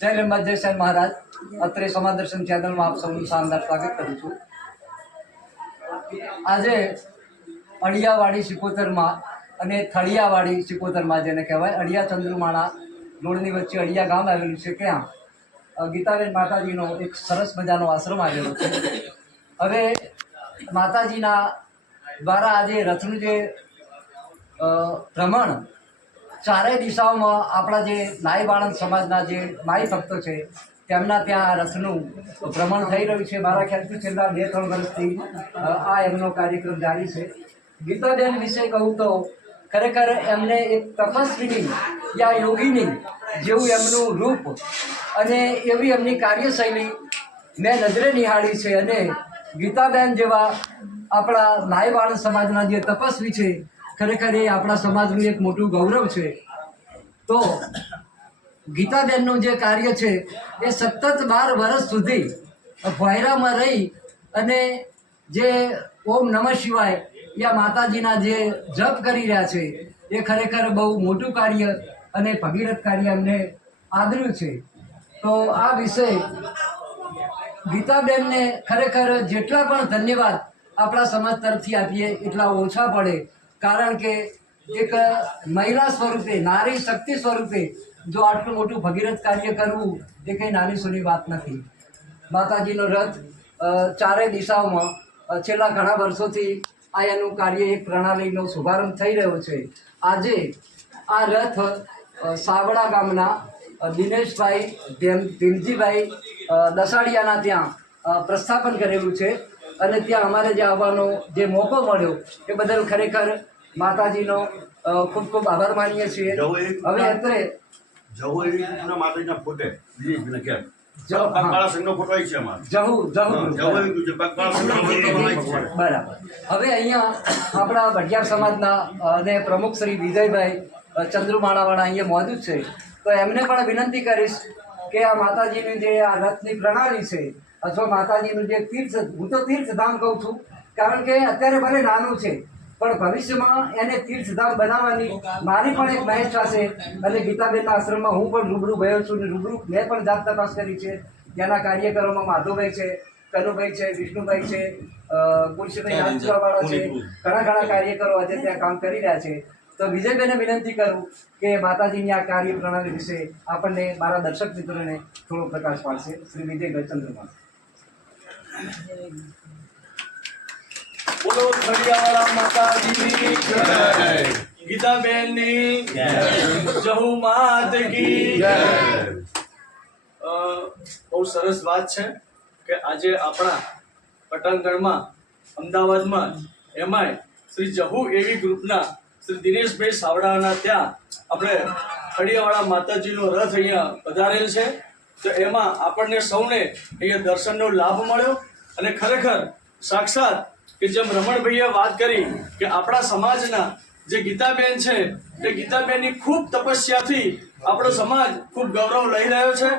જય લંબા જય સાહેબ મહારાજ. અત્રે સમાજ દર્શન ચેનલમાં આપ સૌનું શાનદાર સ્વાગત કરું છું. આજે અડિયાવાડી સિકોતરમાં અને થળિયાવાડી સિકોતરમાં જેને કહેવાય અડિયા ચંદ્રુમાણા રોડની વચ્ચે અડિયા ગામ આવેલું છે, ત્યાં ગીતાબેન માતાજીનો એક સરસ મજાનો આશ્રમ આવેલો છે. હવે માતાજીના દ્વારા આજે રથનું જે ભ્રમણ ચારેય દિશાઓમાં આપણા જે નાઈ બાળંદ સમાજના જે માઈ ભક્તો છે તેમના ત્યાં રથનું ભ્રમણ થઈ રહ્યું છે. મારા ખ્યાલથી છેલ્લા 2-3 વર્ષથી આ એમનો કાર્યક્રમ જારી છે. ગીતાબેન વિશે કહું તો ખરેખર એમને એક તપસ્વીની યા યોગીની જેવું એમનું રૂપ અને એવી એમની કાર્યશૈલી મેં નજરે નિહાળી છે. અને ગીતાબેન જેવા આપણા નાઈ બાળંદ સમાજના જે તપસ્વી છે, ખરેખર એ આપણા સમાજનું એક મોટું ગૌરવ છે. તો ગીતાબેનનું જે કાર્ય છે એ સતત 12 વર્ષ સુધી ભોયરામાં રહી અને જે ઓમ નમઃ શિવાય યા માતાજીના જે જપ કરી રહ્યા છે એ ખરેખર બહુ મોટું કાર્ય અને ભગીરથ કાર્ય અમને આદર્યું છે. તો આ વિશે ગીતાબેનને ખરેખર જેટલા પણ ધન્યવાદ આપણા સમાજ તરફથી આપીએ એટલા ઓછા પડે. કારણ કે એક મહિલા સ્વરૂપે, નારી શક્તિ સ્વરૂપે જો આટલું મોટું ભગીરથ કાર્ય કરવું એ કંઈ નાની સૂની વાત નથી. માતાજીનો રથ ચારેય દિશાઓમાં છેલ્લા ઘણા વર્ષોથી આ એનું કાર્ય એક પ્રણાલીનો શુભારંભ થઈ રહ્યો છે. આજે આ રથ સાવડા ગામના દિનેશભાઈ ભીમજીભાઈ દસાડિયાના ત્યાં પ્રસ્થાપન કરેલું છે. અને ત્યાં અમારે જે આવવાનો જે મોકો મળ્યો એ બદલ ખરેખર માતાજીનો ખૂબ ખૂબ આભાર માનીએ છીએ. હવે અત્રે બરાબર. હવે અહીંયા આપણા ભટિયાર સમાજના અને પ્રમુખ શ્રી વિજયભાઈ ચંદ્રુમાણાવાળા અહીંયા મોજૂદ છે. તો એમને પણ વિનંતી કરીશ કે આ માતાજીની જે આ રથની પ્રણાલી છે અથવા માતાજીનું જે તીર્થ, હું તો તીર્થધામ કહું છું કારણ કે અત્યારે ભલે નાનું છે પણ ભવિષ્યમાં એને તીર્થધામ બનાવવાની મારી પણ એક મહેચ્છા છે. અને ગીતાબેનના આશ્રમમાં હું પણ રૂબરૂ ગયો છું અને રૂબરૂ મેં પણ જાત તપાસ કરી છે. ત્યાંના કાર્યકરોમાં માધવભાઈ છે, કનુભાઈ છે, વિષ્ણુભાઈ છે, કુલશીભાઈ રાજવાવાળા છે, ઘણા કાર્યકરો આજે ત્યાં કામ કરી રહ્યા છે. તો વિજયભાઈને વિનંતી કરું કે માતાજીની આ કાર્ય પ્રણાલી વિશે આપણને મારા દર્શક મિત્રોને થોડો પ્રકાશ પાડશે. શ્રી વિજયભાઈ ચંદ્રમાન. બોલો ખડિયાવાળા માતાજીની જય, ગીતાબેનની જય, જહુ માત કી જય. બહુ સરસ વાત છે કે આજે આપણા પટાંગણમાં અમદાવાદમાં એમાંય શ્રી જહુ એવી ગ્રુપના શ્રી દિનેશભાઈ સાવડાના ત્યાં આપણે ખડિયાવાળા માતાજીનો રથ અહીંયા પધારેલ છે. તો એમાં આપણને સૌને અહીંયા દર્શનનો લાભ મળ્યો. અને ખરેખર સાક્ષાત કે જેમ રમણભાઈએ વાત કરી કે આપણા સમાજના જે ગીતાબેન છે એ ગીતાબેનની ખૂબ તપસ્યાથી આપણો સમાજ ખૂબ ગૌરવ લઈ રહ્યો છે.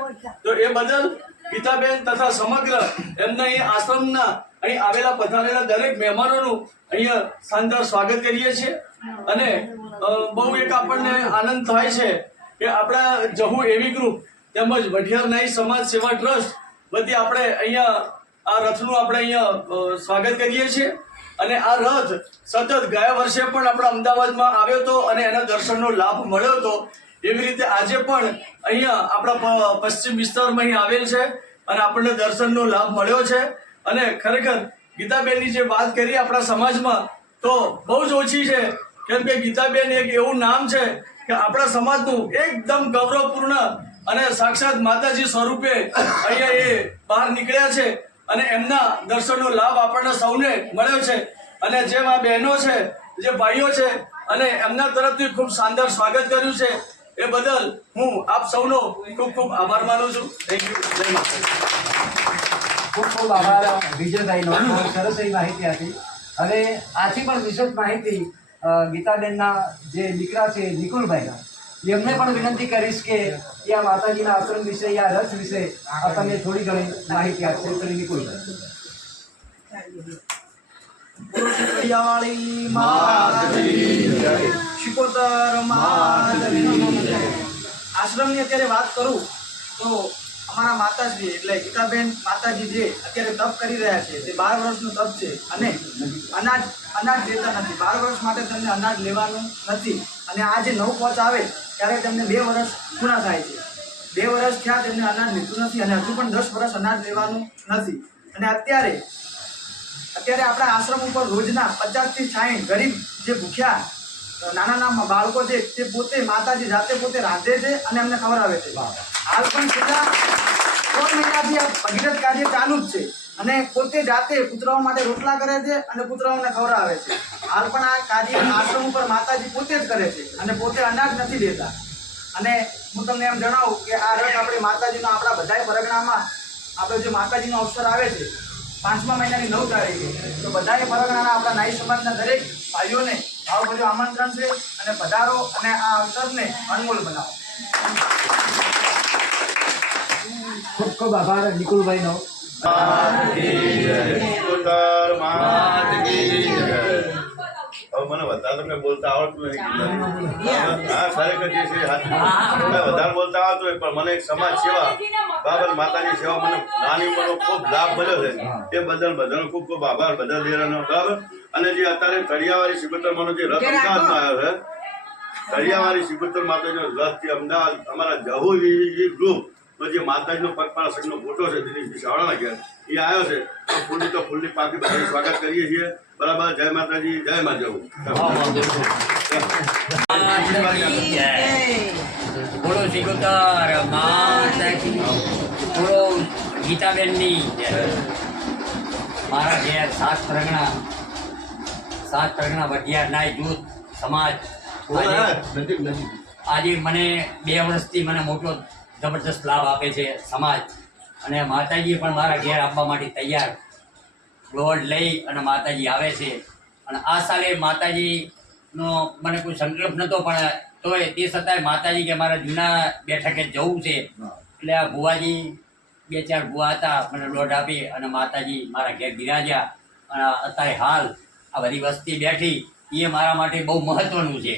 તો એ બદલ ગીતાબેન તથા સમગ્ર એમના અહીં આશ્રમના અહીં આવેલા પધારેલા દરેક મહેમાનોનું અહીંયા શાનદાર સ્વાગત કરીએ છીએ. અને બહુ એક આપણને આનંદ થાય છે કે આપણા જહુ એવી ગ્રુપ તેમજ વઢિયાર નાઈ સમાજ સેવા ટ્રસ્ટ વતી આપણે અહીંયા આ રથનું આપણે અહીંયા સ્વાગત કરીએ છીએ. અને આ રથ સતત ગયા વર્ષે પણ આપણા અમદાવાદમાં આવ્યો હતો અને એના દર્શનનો લાભ મળ્યો હતો. એવી રીતે આજે પણ અહીંયા આપણા પશ્ચિમ વિસ્તારમાં અહીં આવેલ છે અને આપણને દર્શનનો લાભ મળ્યો છે. અને ખરેખર ગીતાબેનની જે વાત કરી આપણા સમાજમાં તો બહુ જ ઓછી છે. કેમ કે ગીતાબેન એક એવું નામ છે કે આપણા સમાજનું એકદમ ગૌરવપૂર્ણ અને સાક્ષાત માતાજી સ્વરૂપે અહીંયા એ બહાર નીકળ્યા છે. અને એમના દર્શનનો લાભ આપણને સૌને મળ્યો છે. અને જેમ આ બહેનો છે, જે ભાઈઓ છે અને એમના તરફથી ખૂબ શાનદાર સ્વાગત કર્યું છે એ બદલ હું આપ સૌનો ખૂબ ખૂબ આભાર માનું છું. Thank you. જય માતા. ખૂબ ખૂબ આભાર વિજયભાઈનો. સરસ એવી માહિતી આપી. હવે આથી પણ વિશેષ માહિતી ગીતાબેનના જે દીકરા છે નિકુલભાઈના, એમને પણ વિનંતી કરીશ કે આ માતાજીના આશ્રમ વિશે, આ રથ વિશે આપણને થોડી ઘણી માહિતી આપશે. શ્રી નિકુલભાઈ. ખડિયાવાળી માતાજી જય, સિકોતર માતાજી જય. આશ્રમની અત્યારે વાત કરું તો અમારા માતાશ્રી એટલે ગીતાબેન માતાજી જે અત્યારે તપ કરી રહ્યા છે તે 12 વર્ષનું તપ છે અને અનાજ લેતા નથી. 12 વર્ષ માટે તેમને અનાજ લેવાનું નથી અને આ જે 9 પોચ આવે ત્યારે તેમને 2 વર્ષ પૂર્ણ થાય છે. 2 વર્ષ થયા તેમને અનાજ લીધું નથી અને હજુ પણ 10 વર્ષ અનાજ લેવાનું નથી. અને અત્યારે આપણા આશ્રમ ઉપર રોજના 50 થી 60 ગરીબ જે ભૂખ્યા નાના બાળકો છે તે પોતે માતાજી જાતે પોતે રાંધે છે અને અમને ખવડાવે છે. હાલ પણ છેલ્લા 3 મહિનાથી આ ભગીરથ કાર્ય ચાલુ જ છે અને પોતે જાતે કૂતરાઓ માટે રોટલા કરે છે અને કૂતરાઓને ખવડાવે છે. હાલ પણ આ કાર્ય આશ્રમ ઉપર માતાજી પોતે જ કરે છે અને પોતે અનાજ નથી દેતા. અને હું તમને એમ જણાવું કે આ રથ આપણે માતાજીનો આપણા બધાય પરગણામાં આપણે જે માતાજીનો અવસર આવે છે 5મા મહિનાની 9 તારીખે તો બધાય પરગણાના આપણા નાઈ સમાજના દરેક ભાઈઓને ભાવભર્યું આમંત્રણ છે અને પધારો અને આ અવસરને અનમોલ બનાવો. ખૂબ ખૂબ આભાર નિકુલભાઈનો. શિકોતર માત કી જય. હવે મને વધારે તમને બોલતા આવડતું નથી. હા, ખરેખર જે છે મને વધારે બોલતા આવડતું હોય પણ મને એક સમાજ સેવા બાબત માતાની સેવા મને નાની ઉંમરનો ખૂબ લાભ મળ્યો છે તે બદલ બધાનો ખૂબ ખૂબ આભાર બધા લેવાનો. બરાબર. અને જે અત્યારે તળિયાવાળી શિકોતરમાંનો જે રથ અમદાવાદમાં આવ્યો છે તળિયાવાળી શિકોતર માતાજીનો રથ જે અમદાવાદ અમારા જહુ ગ્રુપ જે માતાજીનો પગપાળા સંઘનો ફોટો છે દિનેશભાઈ સાવડાના ઘેર એ આવ્યો છે તો ફૂલની પાકી બધા સ્વાગત કરીએ છીએ. બરાબર. જય માતાજી, જય મા જહુ. બોલો શિકોતર માતાજી, બોલો ગીતાબેનની જય. મારા ઘેર 7 પરગણા વઢિયાર નાય જૂથ સમાજ આજે મને 2 વર્ષથી મને મોટો જબરદસ્ત લાભ આપે છે સમાજ. અને માતાજી પણ મારા ઘેર આપવા માટે તૈયાર દોડ લઈ અને માતાજી આવે છે. અને આ સાલે માતાજીનો મને કોઈ સંકલ્પ નહોતો પણ તોય તે છતાંય માતાજી કે મારા જૂના બેઠકે જવું છે એટલે આ ભુવાજી 2-4 ભુવા હતા મને દોડ આપી અને માતાજી મારા ઘેર બિરાજ્યા. અને અત્યારે હાલ આ બધી વસ્તી બેઠી એ મારા માટે બહુ મહત્વનું છે.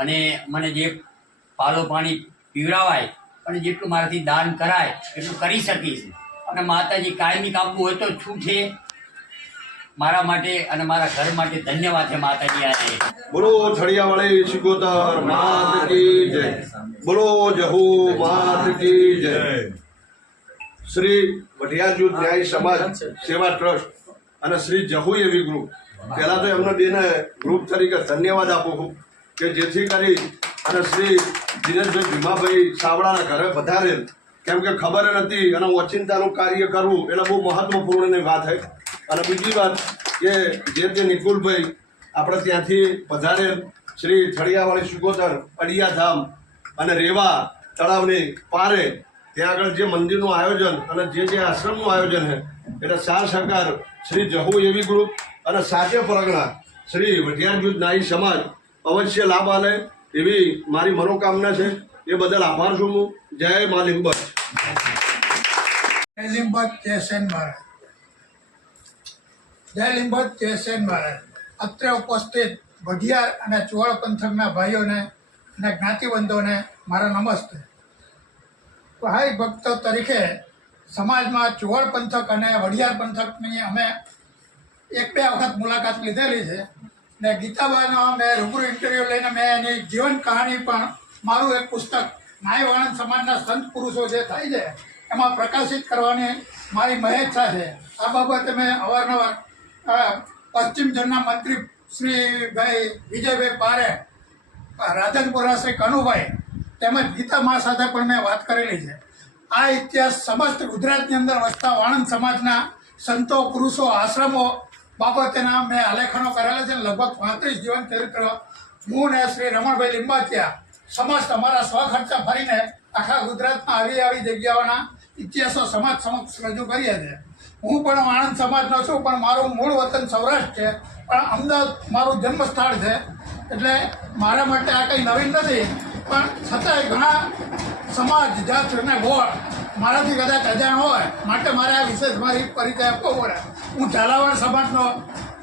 અને મને જે પાલો પાણી પીવડાવાય અને જેટલું મારાથી દાન કરાય એટલું કરી શકીશ. અને માતાજી કાયમી કાપવું હોય તો છૂટે મારા માટે અને મારા ઘર માટે. ધન્યવાદ છે માતાજી. આજે બોલો થળિયાવાળી શિકોતર માત કી જય. બોલો જહુ માત કી જય. શ્રી વઢિયાર જૂથ ન્યાય સમાજ સેવા ટ્રસ્ટ અને શ્રી જહુ એવી ગ્રુપ પહેલા તો એમનો બેને ગ્રુપ તરીકે ધન્યવાદ આપું છું કે જેથી કરી અને શ્રી દિનેશભાઈ ભીમાભાઈ સાવડાના ઘરે પધારેલ. કેમ કે ખબર નથી અને ઓચિંતાનું કાર્ય કરવું એટલે બહુ મહત્વપૂર્ણની વાત છે. અને બીજી વાત કે જે નિકુલભાઈ આપણે ત્યાંથી પધારેલ શ્રી થળિયાવાળી શિકોતર અડિયાધામ અને રેવા તળાવની પારે ત્યાં આગળ જે મંદિરનું આયોજન અને જે આશ્રમનું આયોજન છે એટલે સાર સરકાર શ્રી જહુ એવી ગ્રુપ અને સાચે પરગણા શ્રી વઢિયાર જૂથ નાઈ સમાજ અવશ્ય લાભ આલે એવી મારી મનોકામના છે. એ બદલ આભાર છું હું. જય મા લીંબત. જય લીંબત જય સેન મહારાજ. જય લીંબત જય સેન મહારાજ. અત્રે ઉપસ્થિત વઢિયાર અને ચુવાડ પંથકના ભાઈઓને અને જ્ઞાતિબંધોને મારા નમસ્તે. ભાઈ ભક્તો તરીકે સમાજમાં ચુવાડ પંથક અને વઢિયાર પંથકની અમે 1-2 વખત મુલાકાત લીધેલી છે ને ગીતાબાનો મેં રૂબરૂ ઇન્ટરવ્યૂ લઈને મેં એની જીવન કહાણી પણ મારું એક પુસ્તક નાય વાણંદ સમાજના સંત પુરુષો જે થાય છે એમાં પ્રકાશિત કરવાની મારી મહેચ્છા છે. આ બાબતે મેં અવારનવાર પશ્ચિમ ઝોનના મંત્રી શ્રી ભાઈ વિજયભાઈ પારે, રાધનપુરા શ્રી કનુભાઈ તેમજ ગીતા મા સાથે પણ મેં વાત કરેલી છે. આ ઇતિહાસ સમસ્ત ગુજરાતની અંદર વસતા વાણંદ સમાજના સંતો પુરુષો આશ્રમો બાબતેના મેં આલેખનો કરેલા છે. લગભગ 35 જીવન ચરિત્ર હું ને શ્રી રમણભાઈ લિંબાચિયા સમસ્ત અમારા સ્વખર્ચા ફરીને આખા ગુજરાતમાં આવી જગ્યાઓના ઇતિહાસો સમાજ સમક્ષ રજૂ કરીએ છીએ. હું પણ વાણંદ સમાજનો છું પણ મારું મૂળ વતન સૌરાષ્ટ્ર છે પણ અમદાવાદ મારું જન્મસ્થળ છે એટલે મારા માટે આ કંઈ નવીન નથી. પણ છતાંય ઘણા સમાજ જાત અને ગોળ મારાથી કદાચ અજાણ હોય માટે મારે આ વિશેષ મારી પરિચય આપવો પડે. હું ઝાલાવાડ સમાજનો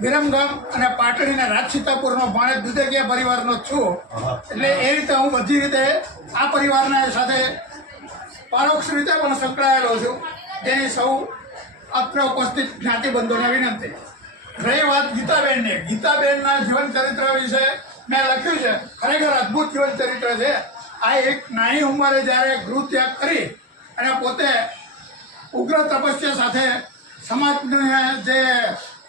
વિરમગામ અને પાટણ અને રાજસીતાપુરનો ભાણેજ દુધેકિયા પરિવારનો છું એટલે એ રીતે હું બધી રીતે આ પરિવારના સાથે પરોક્ષ રીતે પણ સંકળાયેલો છું તેની સૌ અત્રે ઉપસ્થિત જ્ઞાતિબંધોને વિનંતી. રહી વાત ગીતાબેનના જીવન ચરિત્ર વિશે મેં લખ્યું છે. ખરેખર અદ્ભુત જીવન ચરિત્ર છે. આ એક નાની ઉંમરે જ્યારે ગૃહ ત્યાગ કરી અને પોતે ઉગ્ર તપસ્યા સાથે સમાજને જે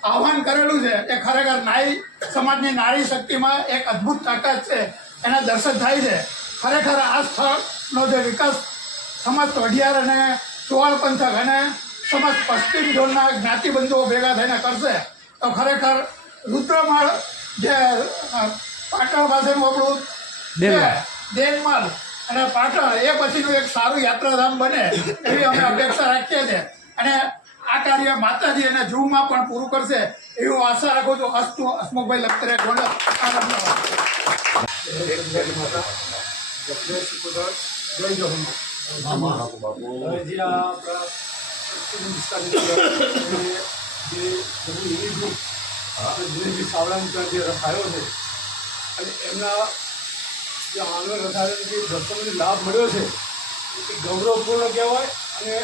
આહ્વાન કરેલું છે એ ખરેખર નારી સમાજની નારી શક્તિમાં એક અદ્ભુત તાકાત છે, એના દર્શન થાય છે. ખરેખર આ સ્થળનો જે વિકાસ સમસ્ત વઢિયાર અને ચોળ પંથક અને સમસ્ત પશ્ચિમ ઝોનના જ્ઞાતિબંધુઓ ભેગા થઈને કરશે તો ખરેખર રુદ્રમાળ જે પાટણ પાસેનું આપણું દેનમાલ અને પાટણ એ પછીનું એક સારું યાત્રાધામ બને એવી અમે અપેક્ષા રાખીએ છીએ. અને આ કાર્ય માતાજી અને જૂમાં પણ પૂરું કરશે એવી હું આશા રાખું છું. અસ્તુ હસમુખભાઈ લખતરિયા ગોંડલ. હવે જે આ આપણા પશ્ચિમ વિસ્તારની જે બધું એવી ગ્રુપ દિનેશજી સાવડાનું ત્યાં જે રખાયો છે અને એમના જે આંગણ રખાયો જે દર્શનનો લાભ મળ્યો છે એ ગૌરવપૂર્ણ કહેવાય. અને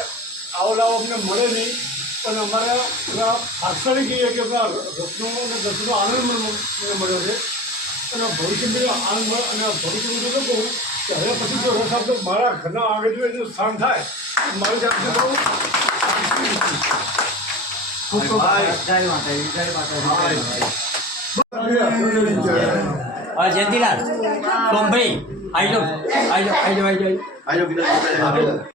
આવો લાભ અમને મળે નહીં પણ અમારા પૂરા ભાષાની કહીએ કે આપણા રત્નો અને દર્શનનો આનંદ મને મળ્યો છે અને ભવિષ્યમાં આનંદ મળે. અને ભવિષ્યમાં તો કહું કે હવે પછી જો રસ આપતો મારા ઘરના આગળ જો એનું સ્થાન થાય મારી જાતને બહુ જયંતિલાલ સોમભાઈ આઈ જાઓ. આજો